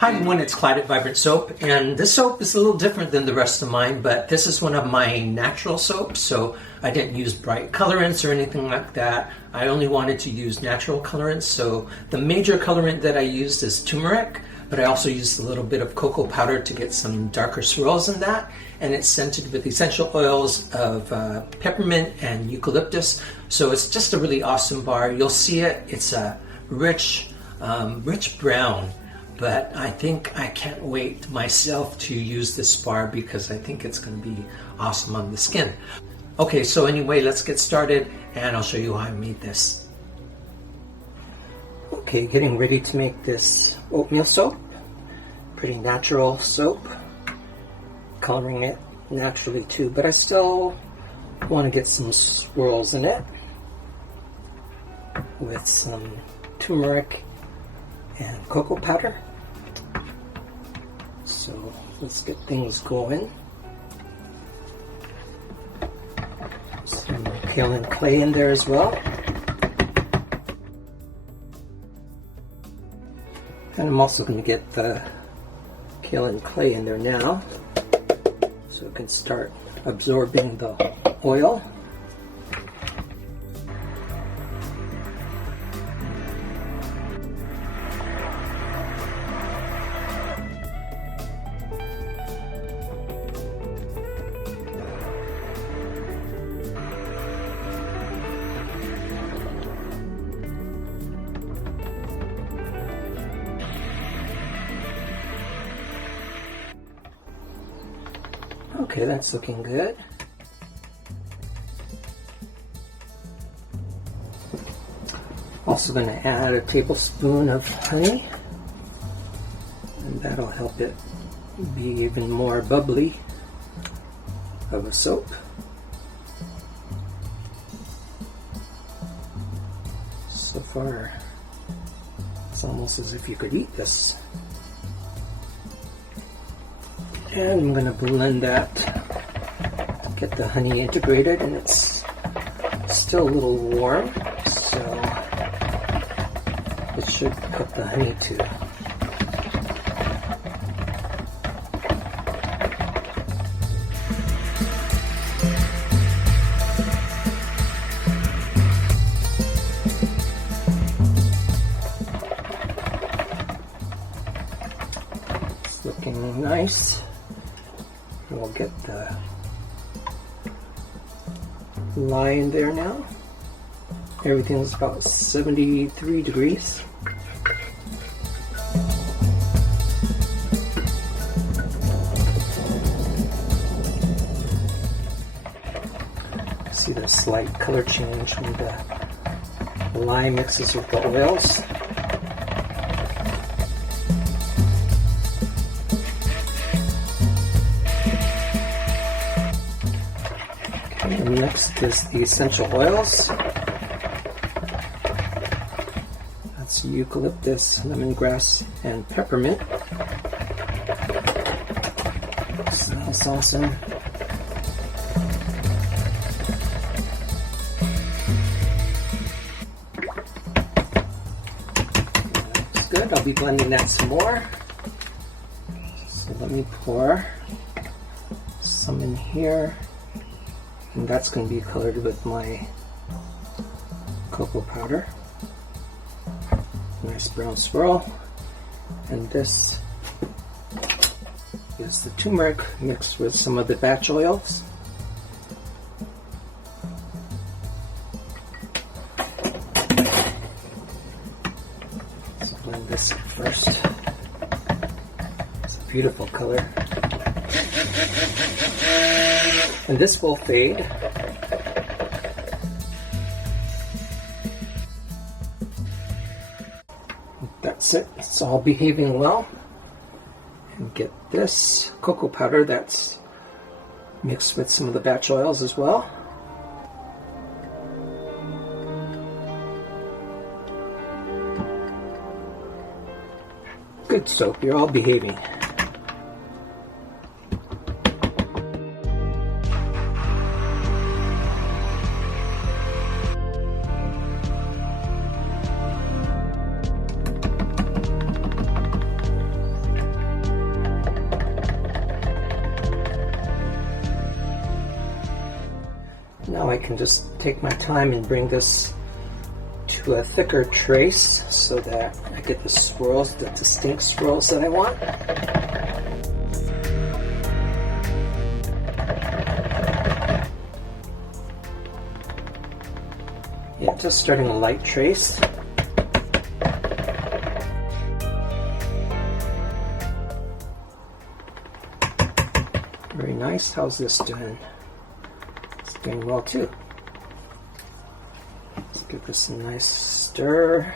Hi everyone, it's Clyde at Vibrant Soap, and this soap is a little different than the rest of mine, but this is one of my natural soaps, so I didn't use bright colorants or anything like that. I only wanted to use natural colorants, so the major colorant that I used is turmeric, but I also used a little bit of cocoa powder to get some darker swirls in that, and it's scented with essential oils of peppermint and eucalyptus, so it's just a really awesome bar. You'll see it, it's a rich brown. But I think I can't wait myself to use this bar because I think it's going to be awesome on the skin. Okay, so anyway, let's get started and I'll show you how I made this. Okay, getting ready to make this oatmeal soap. Pretty natural soap. Coloring it naturally too, but I still want to get some swirls in it with some turmeric and cocoa powder. So let's get things going. Some kaolin clay in there as well. And I'm also going to get the kaolin clay in there now so it can start absorbing the oil. Okay, that's looking good. Also going to add a tablespoon of honey, and that'll help it be even more bubbly of a soap. So far, it's almost as if you could eat this. And I'm going to blend that to get the honey integrated, and it's still a little warm, so it should cook the honey too. It's looking nice. We'll get the lye in there now. Everything's about 73 degrees. See the slight color change when the lye mixes with the oils. Next is the essential oils. That's eucalyptus, lemongrass, and peppermint. Smells awesome. Looks good. I'll be blending that some more. So let me pour some in here. And that's going to be colored with my cocoa powder. Nice brown swirl. And this is the turmeric mixed with some of the batch oils. Let's blend this in first. It's a beautiful color. And this will fade. That's it. It's all behaving well. And get this cocoa powder that's mixed with some of the batch oils as well. Good soap. You're all behaving. I can just take my time and bring this to a thicker trace so that I get the swirls, the distinct swirls that I want. Yeah, just starting a light trace. Very nice. How's this doing? It's doing well too. Let's give this a nice stir.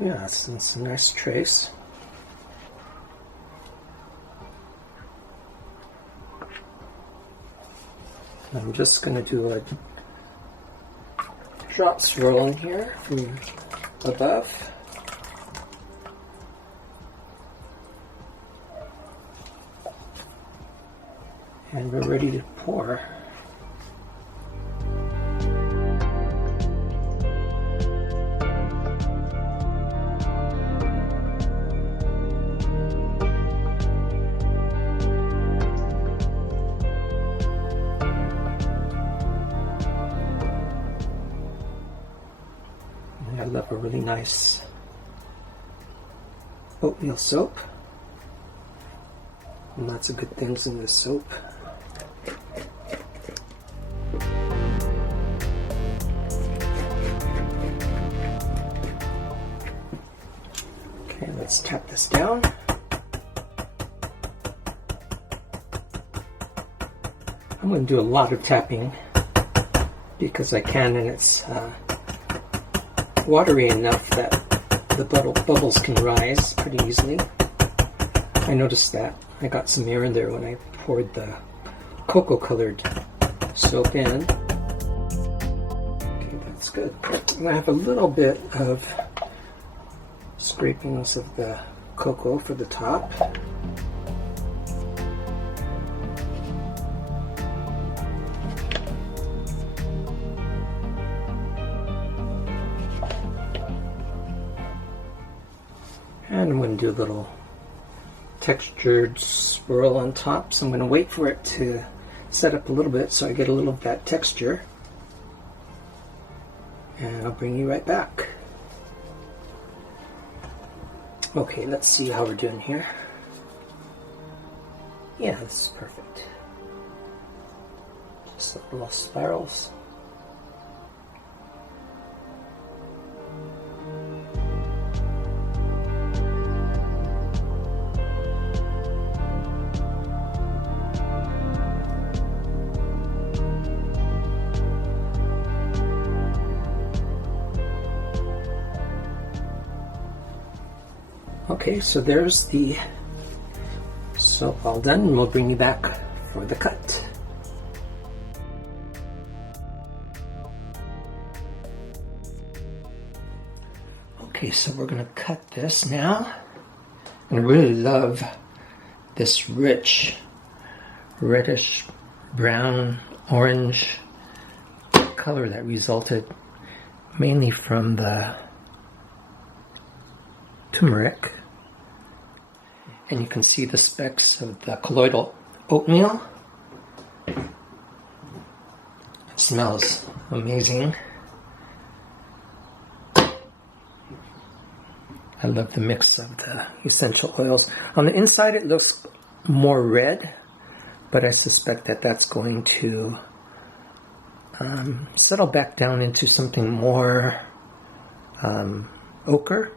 Yeah, it's a nice trace. I'm just going to do a drop swirl in here from above. And we're ready to pour. I love a really nice oatmeal soap. Lots of good things in this soap. Okay, let's tap this down. I'm going to do a lot of tapping because I can, and it's watery enough that the bubbles can rise pretty easily. I noticed that. I got some air in there when I poured the cocoa colored soap in. Okay, that's good. And I have a little bit of scrapings of the cocoa for the top. And I'm going to do a little textured swirl on top, so I'm going to wait for it to set up a little bit so I get a little of that texture. And I'll bring you right back. Okay, let's see how we're doing here. Yeah, this is perfect. Just little spirals. Okay, so there's the soap all done, and we'll bring you back for the cut. Okay, so we're going to cut this now. And I really love this rich, reddish, brown, orange color that resulted mainly from the turmeric. And you can see the specks of the colloidal oatmeal. It smells amazing. I love the mix of the essential oils. On the inside it looks more red, but I suspect that that's going to settle back down into something more ochre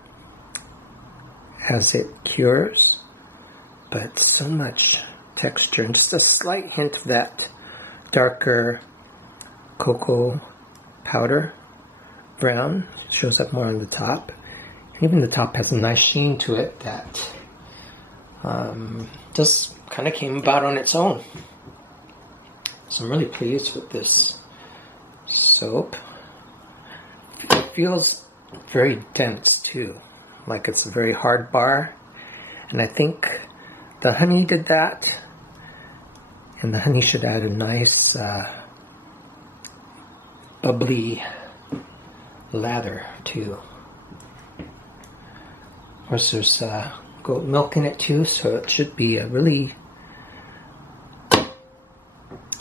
as it cures. But so much texture and just a slight hint of that darker cocoa powder brown shows up more on the top. And even the top has a nice sheen to it that just kind of came about on its own. So I'm really pleased with this soap. It feels very dense too, like it's a very hard bar. And I think the honey did that, And the honey should add a nice bubbly lather too. Of course, there's goat milk in it too, so it should be a really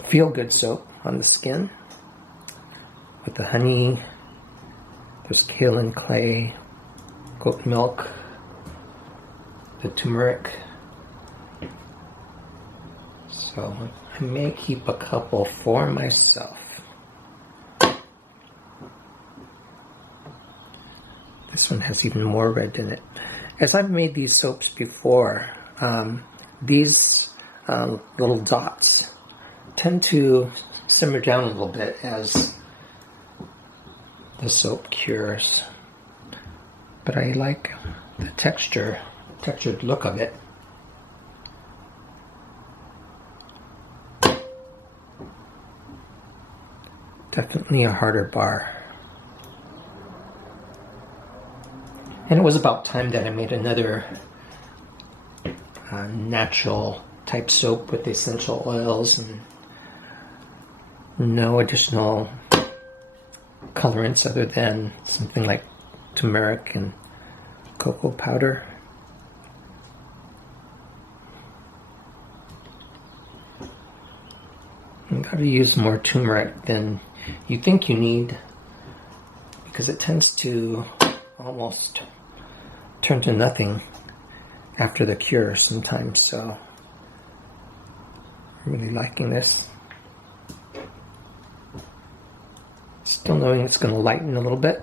feel-good soap on the skin. With the honey, there's kaolin clay, goat milk, the turmeric. So I may keep a couple for myself. This one has even more red in it. As I've made these soaps before, these little dots tend to simmer down a little bit as the soap cures. But I like the textured look of it. Definitely a harder bar. And it was about time that I made another natural type soap with essential oils and no additional colorants other than something like turmeric and cocoa powder. You gotta use more turmeric than you think you need because it tends to almost turn to nothing after the cure sometimes, so I'm really liking this. Still knowing it's going to lighten a little bit.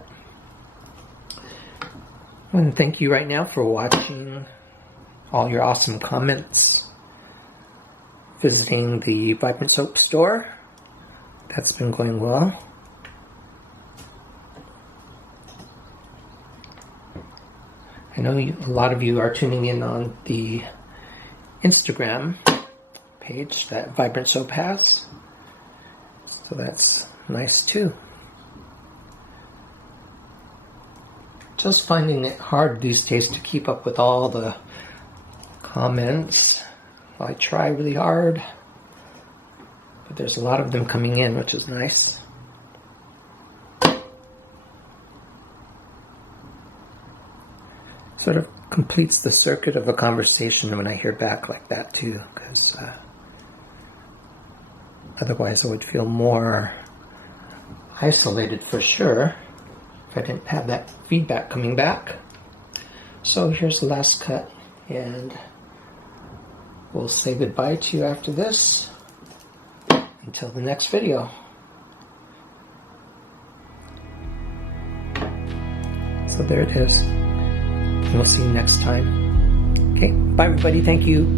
And thank you right now for watching, all your awesome comments, visiting the Vibrant Soap store. That's been going well. I know a lot of you are tuning in on the Instagram page that Vibrant Soap has, so that's nice too. Just finding it hard these days to keep up with all the comments. I try really hard, but there's a lot of them coming in, which is nice. Sort of completes the circuit of a conversation when I hear back like that too, because otherwise I would feel more isolated for sure if I didn't have that feedback coming back. So here's the last cut, and we'll say goodbye to you after this. Until the next video. So there it is. We'll see you next time. Okay, bye everybody. Thank you.